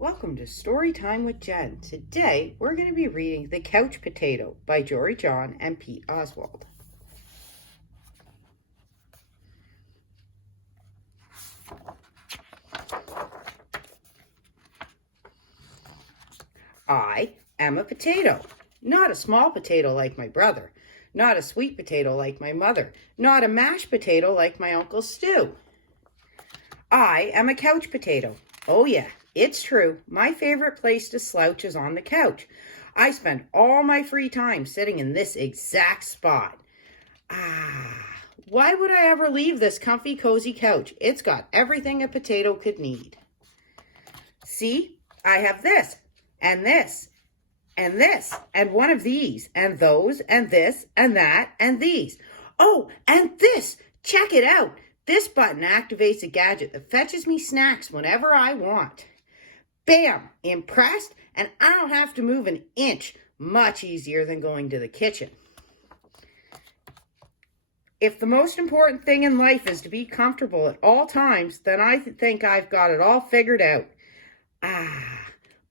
Welcome to Story Time with Jen. Today we're going to be reading The Couch Potato by Jory John and Pete Oswald. I am a potato, not a small potato like my brother, not a sweet potato like my mother, not a mashed potato like my Uncle Stu. I am a couch potato. Oh yeah, it's true. My favorite place to slouch is on the couch. I spend all my free time sitting in this exact spot. Why would I ever leave this comfy, cozy couch? It's got everything a potato could need. See, I have this, and this, and this, and one of these, and those, and this, and that, and these. Oh, and this! Check it out! This button activates a gadget that fetches me snacks whenever I want. Bam! Impressed? And I don't have to move an inch. Much easier than going to the kitchen. If the most important thing in life is to be comfortable at all times, then I think I've got it all figured out.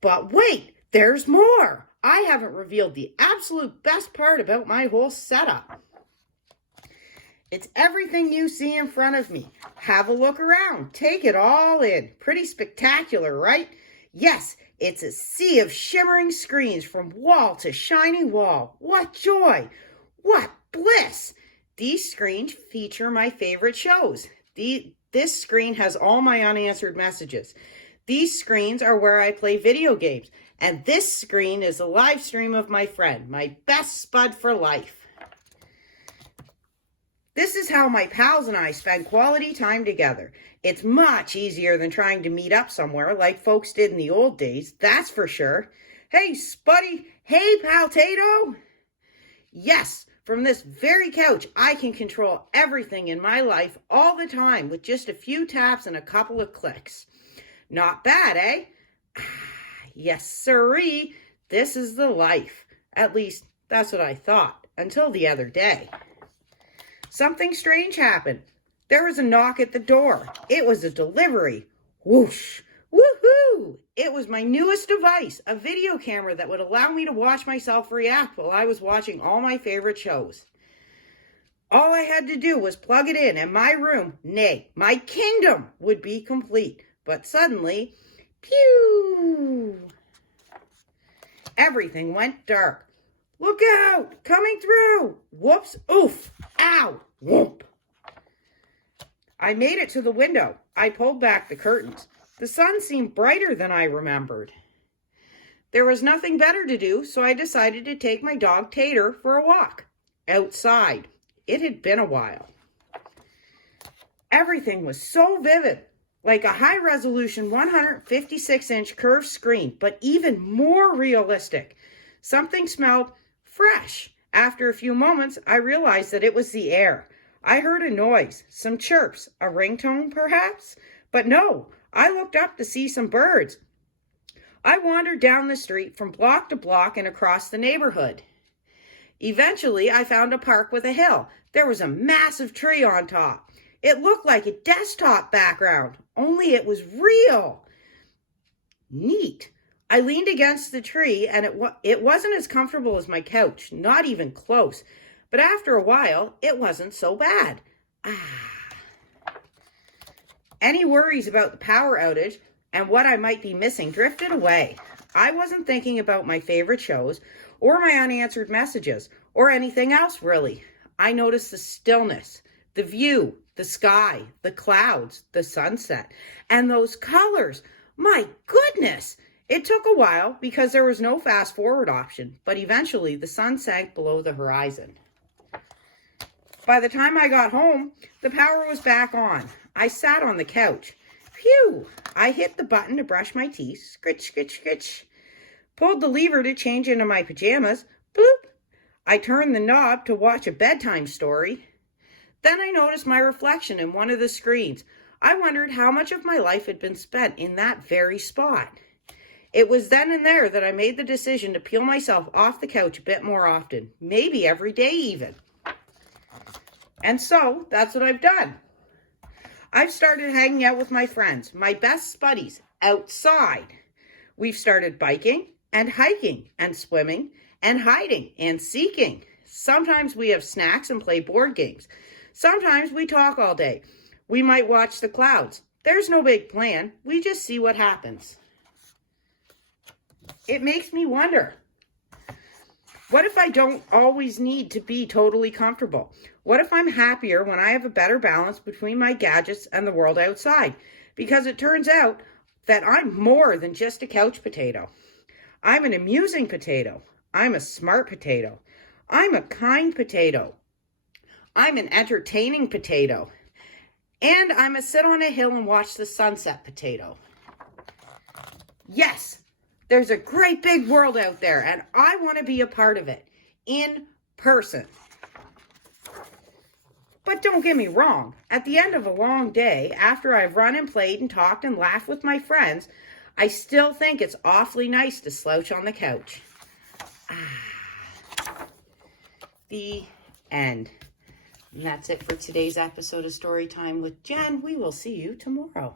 But wait, there's more. I haven't revealed the absolute best part about my whole setup. It's everything you see in front of me. Have a look around. Take it all in. Pretty spectacular, right? Yes, it's a sea of shimmering screens from wall to shining wall. What joy! What bliss! These screens feature my favorite shows. This screen has all my unanswered messages. These screens are where I play video games. And this screen is a live stream of my friend, my best spud for life. This is how my pals and I spend quality time together. It's much easier than trying to meet up somewhere like folks did in the old days, that's for sure. Hey, Spuddy! Hey, Paltato! Yes, from this very couch, I can control everything in my life all the time with just a few taps and a couple of clicks. Not bad, eh? Yes, sirree. This is the life. At least, that's what I thought, until the other day. Something strange happened. There was a knock at the door. It was a delivery. Whoosh! Woohoo! It was my newest device, a video camera that would allow me to watch myself react while I was watching all my favorite shows. All I had to do was plug it in and my room, nay, my kingdom, would be complete. But suddenly, pew! Everything went dark. Look out! Coming through! Whoops! Oof! Ow! Whoop! I made it to the window. I pulled back the curtains. The sun seemed brighter than I remembered. There was nothing better to do, so I decided to take my dog Tater for a walk. Outside. It had been a while. Everything was so vivid, like a high-resolution 156-inch curved screen, but even more realistic. Something smelled fresh. After a few moments, I realized that it was the air. I heard a noise, some chirps, a ringtone perhaps? But no, I looked up to see some birds. I wandered down the street from block to block and across the neighborhood. Eventually, I found a park with a hill. There was a massive tree on top. It looked like a desktop background, only it was real. Neat. I leaned against the tree, and it wasn't as comfortable as my couch, not even close. But after a while, it wasn't so bad. Any worries about the power outage and what I might be missing drifted away. I wasn't thinking about my favorite shows, or my unanswered messages, or anything else, really. I noticed the stillness, the view, the sky, the clouds, the sunset, and those colors. My goodness! It took a while because there was no fast forward option, but eventually the sun sank below the horizon. By the time I got home, the power was back on. I sat on the couch. Phew! I hit the button to brush my teeth. Scritch, scritch, scritch. Pulled the lever to change into my pajamas. Bloop! I turned the knob to watch a bedtime story. Then I noticed my reflection in one of the screens. I wondered how much of my life had been spent in that very spot. It was then and there that I made the decision to peel myself off the couch a bit more often, maybe every day even. And so, that's what I've done. I've started hanging out with my friends, my best buddies, outside. We've started biking and hiking and swimming and hiding and seeking. Sometimes we have snacks and play board games. Sometimes we talk all day. We might watch the clouds. There's no big plan. We just see what happens. It makes me wonder, what if I don't always need to be totally comfortable? What if I'm happier when I have a better balance between my gadgets and the world outside? Because it turns out that I'm more than just a couch potato. I'm an amusing potato. I'm a smart potato. I'm a kind potato. I'm an entertaining potato. And I'm a sit on a hill and watch the sunset potato. Yes, there's a great big world out there, and I want to be a part of it in person. But don't get me wrong, at the end of a long day, after I've run and played and talked and laughed with my friends, I still think it's awfully nice to slouch on the couch. The end. And that's it for today's episode of Storytime with Jen. We will see you tomorrow.